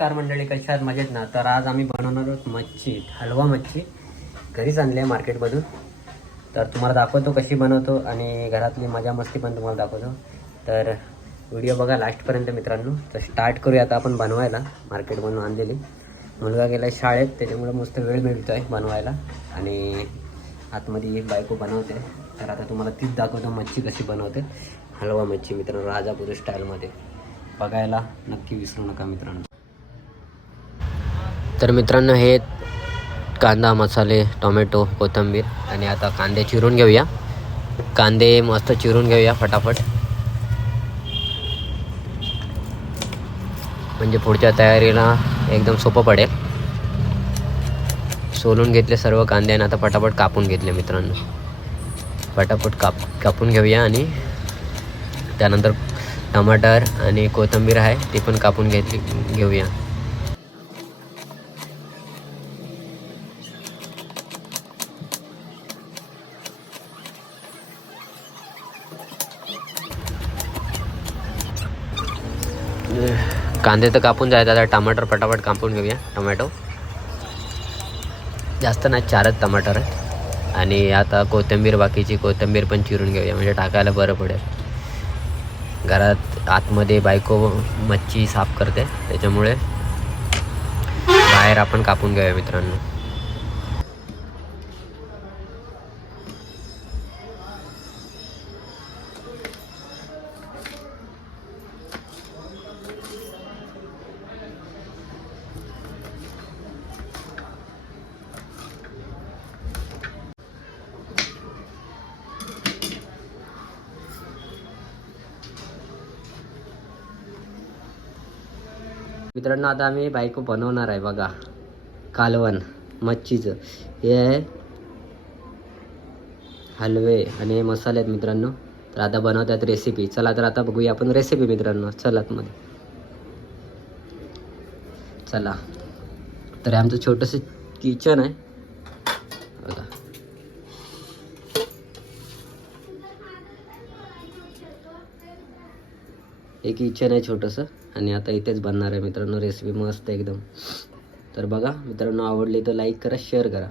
नमस्कार मंडळी कशा आहात? मजेत ना? तर आज आम्ही बनवणार आहोत मच्छी हलवा मच्छी. घरीच आणली आहे मार्केटमधून. तर तुम्हाला दाखवतो कशी बनवतो आणि घरातली मजा मस्ती पण तुम्हाला दाखवतो. तर व्हिडिओ बघा लास्टपर्यंत मित्रांनो. तर स्टार्ट करूया आता आपण बनवायला. मार्केटमधून आणलेली. मुलगा गेला शाळेत त्याच्यामुळे मस्त वेळ मिळतो आहे बनवायला. आणि आतमध्ये एक बायको बनवते. तर आता तुम्हाला तीच दाखवतो मच्छी कशी बनवते. हलवा मच्छी मित्रांनो राजापुरी स्टाईलमध्ये बघायला नक्की विसरू नका मित्रांनो. तर मित्रांनो हे कांदा मसाले टोमॅटो कोथिंबीर आणि आता कांदे चिरून घेऊया. कांदे मस्त चिरून घेऊया फटाफट. म्हणजे पुढच्या तयारीला एकदम सोपं पडेल. सोलून घेतले सर्व कांदे आणि आता पटापट कापून घेतले मित्रांनो. पटापट काप कापून घेऊया आणि त्यानंतर टमाटर आणि कोथिंबीर आहे ती पण कापून घेतली घेऊया. कांदे तर कापून जायचं आता टमाटर पटापट कापून घेऊया टमॅटो. जास्त नाही चारच टमाटर आहेत. आणि आता कोथिंबीर बाकीची कोथिंबीर पण चिरून घेऊया म्हणजे टाकायला बरं पडेल. घरात आतमध्ये बायको मच्छी साफ करते त्याच्यामुळे बाहेर आपण कापून घेऊया मित्रांनो. मित्रांनो आता आम्ही बायको बनवणार आहे बघा. कालवण मच्छीचं. हे आहे हलवे आणि हे मसाले आहेत मित्रांनो. तर आता बनवतात रेसिपी चला तर आता बघूया आपण रेसिपी मित्रांनो. चला मध्ये चला. तर आमचं छोटंसं किचन आहे बघा एक किचन आहे छोटंसं. आणि आता इथेच बनणार आहे मित्रांनो रेसिपी मस्त एकदम. तर बघा मित्रांनो आवडली तर लाईक करा शेअर करा.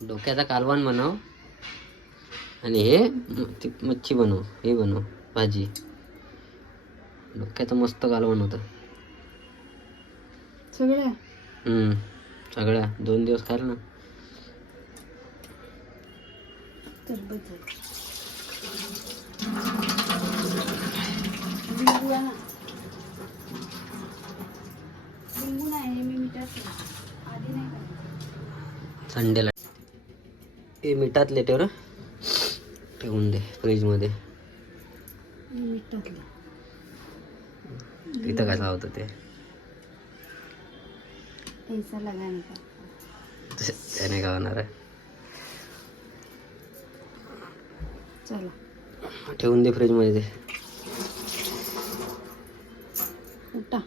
डोक्याचा कालवण बनव. आणि हे मच्छी बनव हे बनव भाजी. डोक्याचं मस्त कालवण होतं. सगळ्या? हम्म, सगळ्या. दोन दिवस खाल ना. संडेला. हे मिठातले ठेव रे ठेवून दे फ्रीजमध्ये. मी मीठ टाकलं. तिथं काय होतं ते? ऐसा लगा नाही का त्याने काय होणार आहे? चला. ठेवून दे फ्रीजमध्ये. ते उठा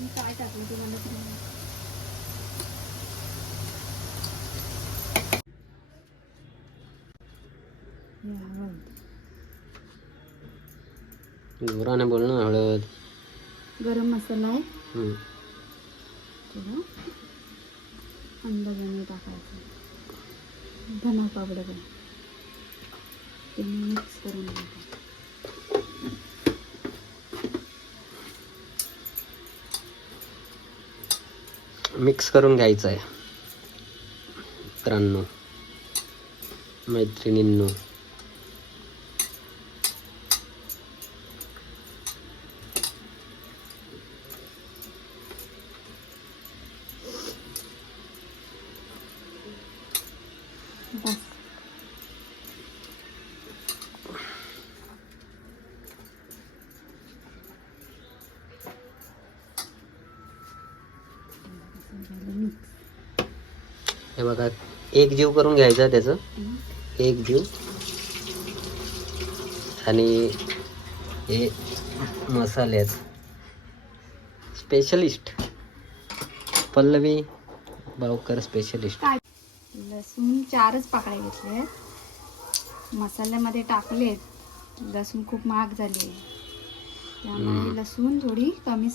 मी काय टाकलं ते मला. जोराने बोल ना हळद. गरम मसाला आहे. अंदाजाने टाकायचं. धना पावडर आहे. ते मिक्स करून मिक्स करून घ्यायचं आहे. मित्रांनो मैत्रिणींनो. हे बघा एक जीव करून घ्यायचा त्याचं. एक जीव. आणि हे मसाले आहेत स्पेशलिस्ट पल्लवी बावकर स्पेशलिस्ट लसूण चारच पाकळ्या घेतले मसाल्यामध्ये टाकलेत लसूण खूप महाग झाली आहे. त्यामुळे. लसूण थोडी कमी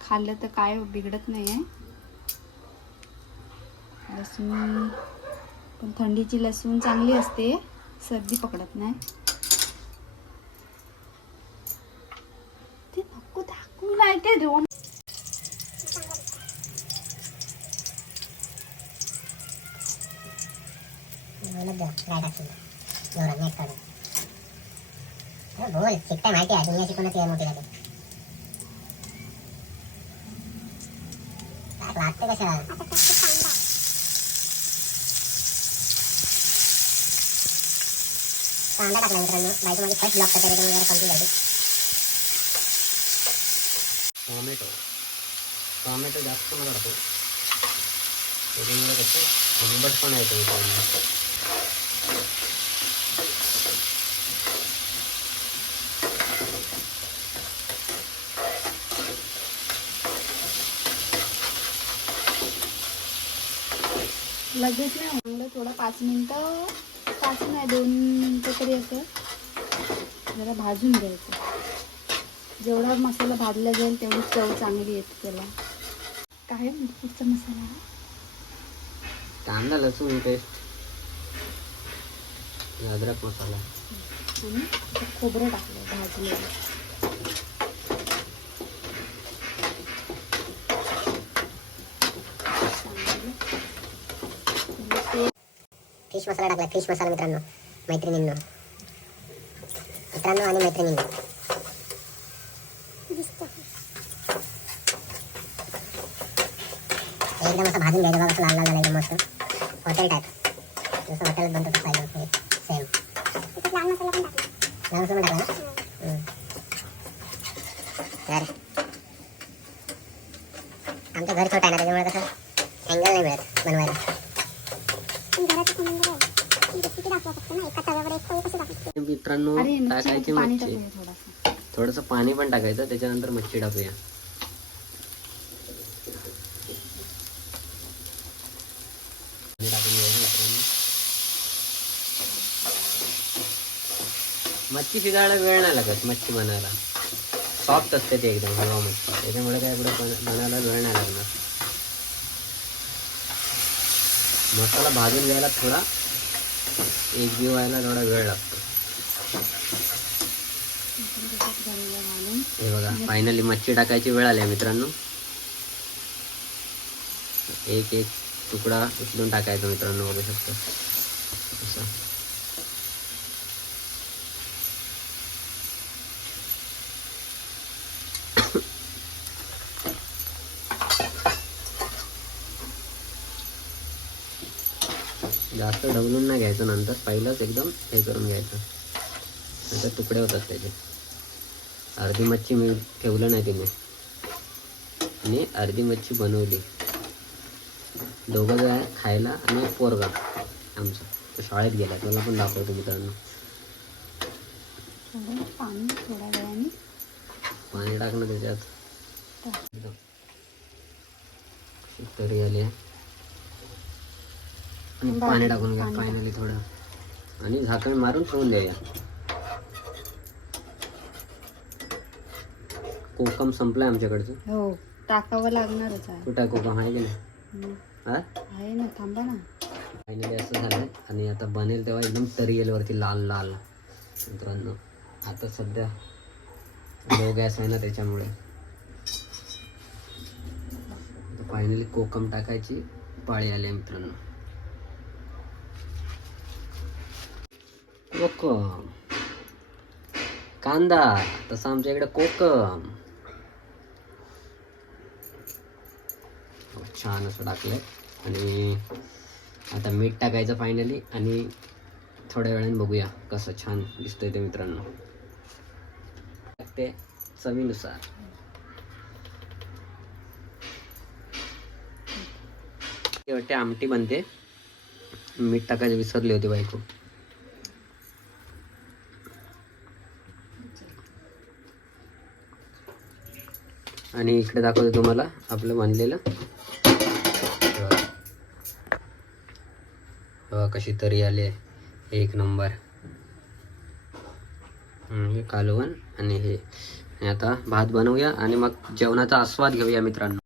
खाल्लं तर काय बिघडत नाही आहे लसूण पण थंडीची लसूण चांगली असते. सर्दी पकडत नाही. ते नको दाखवू नाही ते दोन. बोल शिकताय माहिती आहे. दुनिया शिकूनच मोठी झाली. कशाला? कांदा टाकला मित्रांनो? बायको माझी फर्स्ट ब्लॉक करते त्याच्यामुळे जरा कमी झाली. टॉमॅटो टॉमॅटो जास्त मला टाकतो त्याच्यामुळे कसं आंबट पण आहे तो लगेच नाही चांगलं थोडं पाच मिनटं. पाच नाही दोन मिनटं तरी असं जरा भाजून घ्यायचं. जेवढा मसाला भाजला जाईल तेवढी चव चांगली येते त्याला. काय आहे पुढचा मसाला? कांदा लसूण पेस्ट. अद्रक मसाला. आणि खोबरं टाकलं भाजलेलं. फिश मसाला टाकला फिश मसाला मित्रांनो मैत्रिणींनो. मित्रांनो आणि मैत्रिणींनो. एकदम असं भाजून घ्यायचं बघा लाल लाल झालं मस्त. हॉटेल टाईप जसं हॉटेल बनतो तसं सेम लाल मसाला पण टाकला. ना. तर आमचं घर छोटं आहे ना त्याच्यामुळे कसं अँगल नाही मिळत बनवायला मित्रांनो टाकायची मच्छी. थोडासा. पाणी पण टाकायचं त्याच्यानंतर मच्छी टाकूया. मच्छी शिजायला वेळ नाही लागत मच्छी बनायला. सॉफ्ट असते ते एकदम हवा मच्छी. त्याच्यामुळे काय एवढं बन- बनायला वेळ नाही लागणार. मसाला भाजून घ्यायला थोडा एक जीव व्हायला थोडा वेळ लागतो आपण त्याच्यात घालूया घालून हे बघा फायनली मच्छी टाकायची वेळ आली आहे मित्रांनो. एक एक तुकडा उचलून टाकायचा मित्रांनो बघू शकतो. असं. जास्त ढवलून नाही घ्यायचं नंतर पहिलंच एकदम हे करून घ्यायचं. नंतर तुकडे होतात त्याचे. अर्धी मच्छी मी ठेवलं नाही तिने. आणि अर्धी मच्छी बनवली. दोघं जण आहे खायला आणि पोरगा आमचा. तो शाळेत गेला. त्याला पण दाखवतो मित्रांनो. पाणी थोड्या वेळाने. पाणी टाकणं त्याच्यात. तरी आली आणि पाणी टाकून घ्या. फायनली थोडं. आणि झाकण मारून ठेवून द्या कोकम संपलाय आमच्याकडचं. हो टाकावं लागणारच आहे. कुठं कोकम? आहे की नाही. हा? आहे ना थांबा ना. फायनली असं झालं आणि आता बनेल तेव्हा एकदम तरी येईल वरती लाल लाल. मित्रांनो आता सध्या लो गॅस आहे ना त्याच्यामुळे. फायनली कोकम टाकायची पाळी आली आहे मित्रांनो. कोकम. कांदा तसं आमच्या इकडे कोकम. हो, छान असं टाकलंय. आणि आता मीठ टाकायचं फायनली आणि थोड्या वेळाने बघूया कसं छान दिसतंय ते मित्रांनो. टाकते चवीनुसार. वाटते आमटी बनते. मीठ टाकायचे विसरली होती बायको. आणि इकडे दाखवतो तुम्हाला आपलं बनलेलं हे बघा. हे बघा कशी तरी आली आहे. एक नंबर. हम्म, हे कालवण आणि हे. आता भात बनवूया आणि मग जेवणाचा आस्वाद घेऊया मित्रांनो.